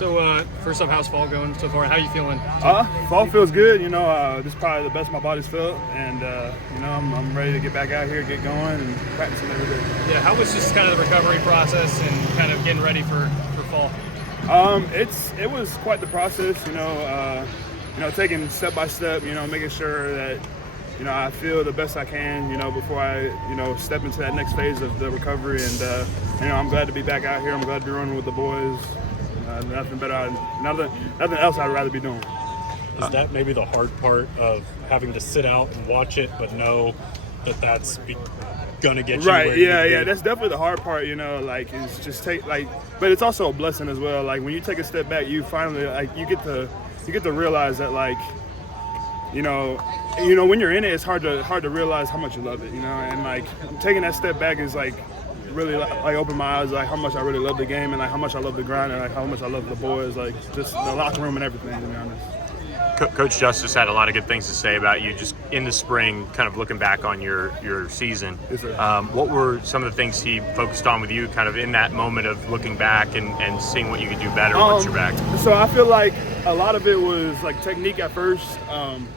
So, first off, how's fall going so far? How are you feeling? Fall feels good. This is probably the best my body's felt, and I'm ready to get back out here, get going, and practicing every day. Yeah, how was just kind of the recovery process and kind of getting ready for fall? It was quite the process. Taking step by step. Making sure that I feel the best I can. Before I step into that next phase of the recovery, and I'm glad to be back out here. I'm glad to be running with the boys. Nothing else I'd rather be doing. Is that maybe the hard part of having to sit out and watch it, but know that that's gonna get you right? Where you Yeah. That's definitely the hard part. Is just but it's also a blessing as well. Like when you take a step back, you finally you get to realize that when you're in it, it's hard to realize how much you love it. And taking that step back is really open my eyes how much I really love the game and how much I love the grind and how much I love the boys, just the locker room and everything, to be honest. Coach Justice had a lot of good things to say about you just in the spring, kind of looking back on your season. Yes, sir. What were some of the things he focused on with you kind of in that moment of looking back and seeing what you could do better once you're back? So I feel like a lot of it was technique at first.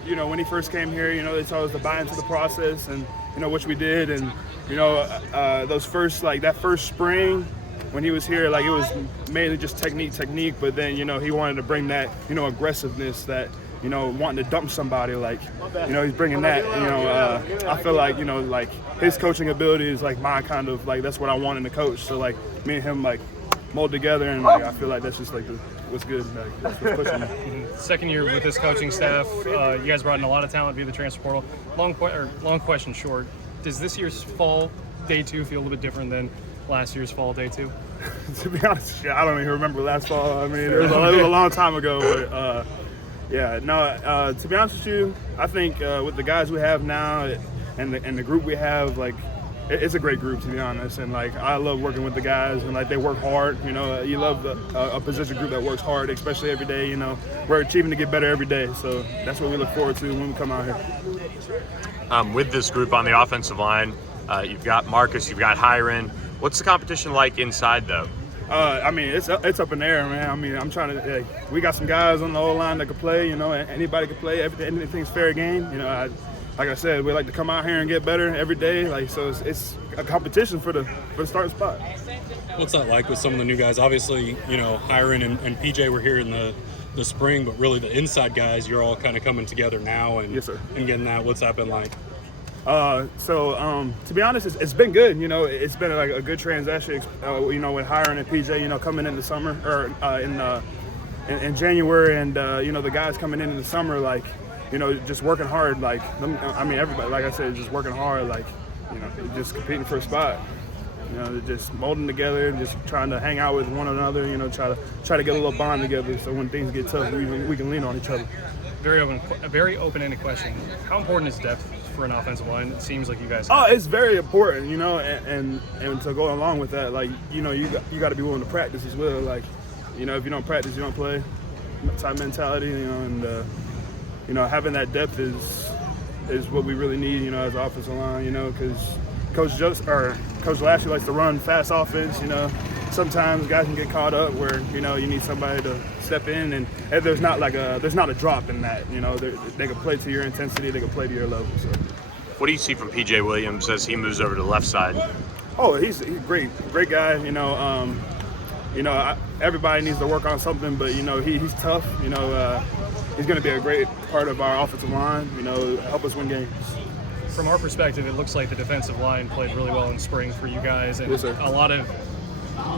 When he first came here, they told us to buy into the process and, which we did. And, that first spring when he was here, it was mainly just technique. But then, he wanted to bring that, aggressiveness that, wanting to dump somebody, he's bringing that. I feel like his coaching ability is my kind of that's what I want in the coach. So me and him mold together, and I feel like that's just what's good. That's what's pushing me. Second year with this coaching staff, you guys brought in a lot of talent via the transfer portal. Long question short: does this year's fall day 2 feel a little bit different than last year's fall day 2? To be honest, I don't even remember last fall. I mean, it was a long time ago, but. To be honest with you, I think with the guys we have now and the group we have, it's a great group, to be honest. And I love working with the guys, and they work hard. You love a position group that works hard, especially every day. We're achieving to get better every day, so that's what we look forward to when we come out here. With this group on the offensive line, you've got Marcus, you've got Hiron. What's the competition like inside, though? It's up in the air, man. I'm trying to. We got some guys on the O line that can play. Anybody can play. Anything's fair game. Like I said, we like to come out here and get better every day. So it's a competition for the starting spot. What's that like with some of the new guys? Obviously, Hiron and PJ were here in the spring, but really the inside guys, you're all kind of coming together now and, yes, sir. And getting that. What's that been like? To be honest, it's been good. It's been a good transition. With Hiron and PJ, coming in the summer or in January, and the guys coming in the summer, just working hard. Everybody, like I said, just working hard. Just competing for a spot. Just molding together, and just trying to hang out with one another. Try to get a little bond together, so when things get tough, we can lean on each other. A very open-ended question. How important is depth for an offensive line? It seems like you guys. It's very important, and to go along with that, you got to be willing to practice as well. If you don't practice, you don't play. Type mentality, and having that depth is what we really need, as an offensive line, because Coach Lashley likes to run fast offense. Sometimes guys can get caught up where you need somebody to step in, and there's not a drop in that. They can play to your intensity, they can play to your level. So. What do you see from PJ Williams as he moves over to the left side? Oh, he's great guy. Everybody needs to work on something, but he's tough. He's going to be a great part of our offensive line. Help us win games. From our perspective, it looks like the defensive line played really well in spring for you guys, and yes, a lot of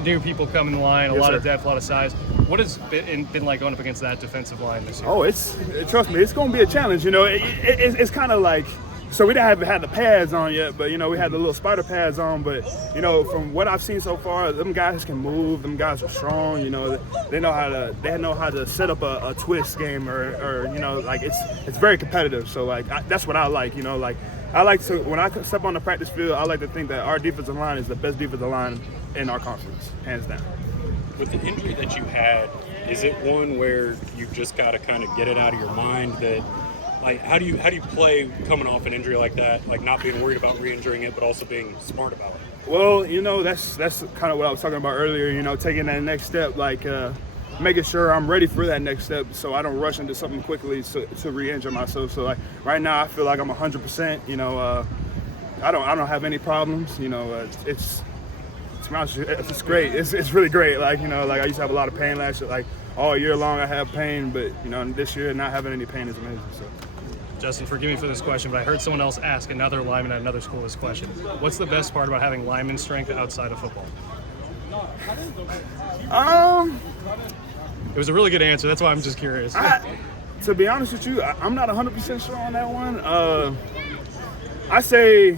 new people come in the line, a lot of depth, a lot of size. What has it been like going up against that defensive line this year? Oh, trust me, it's going to be a challenge. It's kind of like, so we haven't had the pads on yet, but we had the little spider pads on. But from what I've seen so far, them guys can move. Them guys are strong. They know how to set up a twist game, or it's very competitive. So that's what I like. I like to, when I step on the practice field, I like to think that our defensive line is the best defensive line in our conference, hands down. With the injury that you had, is it one where you've just got to kind of get it out of your mind that, how do you play coming off an injury like that, not being worried about re-injuring it, but also being smart about it? Well, that's kind of what I was talking about earlier. Taking that next step, making sure I'm ready for that next step, so I don't rush into something quickly to re-injure myself. So like right now, I feel like I'm 100%. You know, I don't have any problems. You know, it's great. It's really great. Like, you know, like I used to have a lot of pain last year. Like all year long, I have pain, but you know, this year not having any pain is amazing. So. Justin, forgive me for this question, but I heard someone else ask another lineman at another school this question. What's the best part about having lineman strength outside of football? It was a really good answer. That's why I'm just curious. To be honest with you, I'm not 100% sure on that one. I say,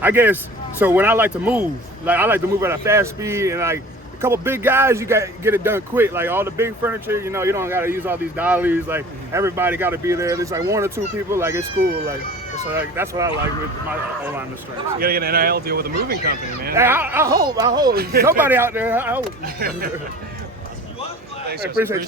I guess, so when I like to move, like I like to move at a fast speed, and like a couple big guys, you got to get it done quick. Like all the big furniture, you know, you don't got to use all these dollies. Like everybody got to be there. There's like 1 or 2 people, like it's cool. Like, so like, that's what I like with my O-line strength. You got to get an NIL deal with a moving company, man. Hey, I hope. Somebody out there, I hope. Thanks, Appreciate you.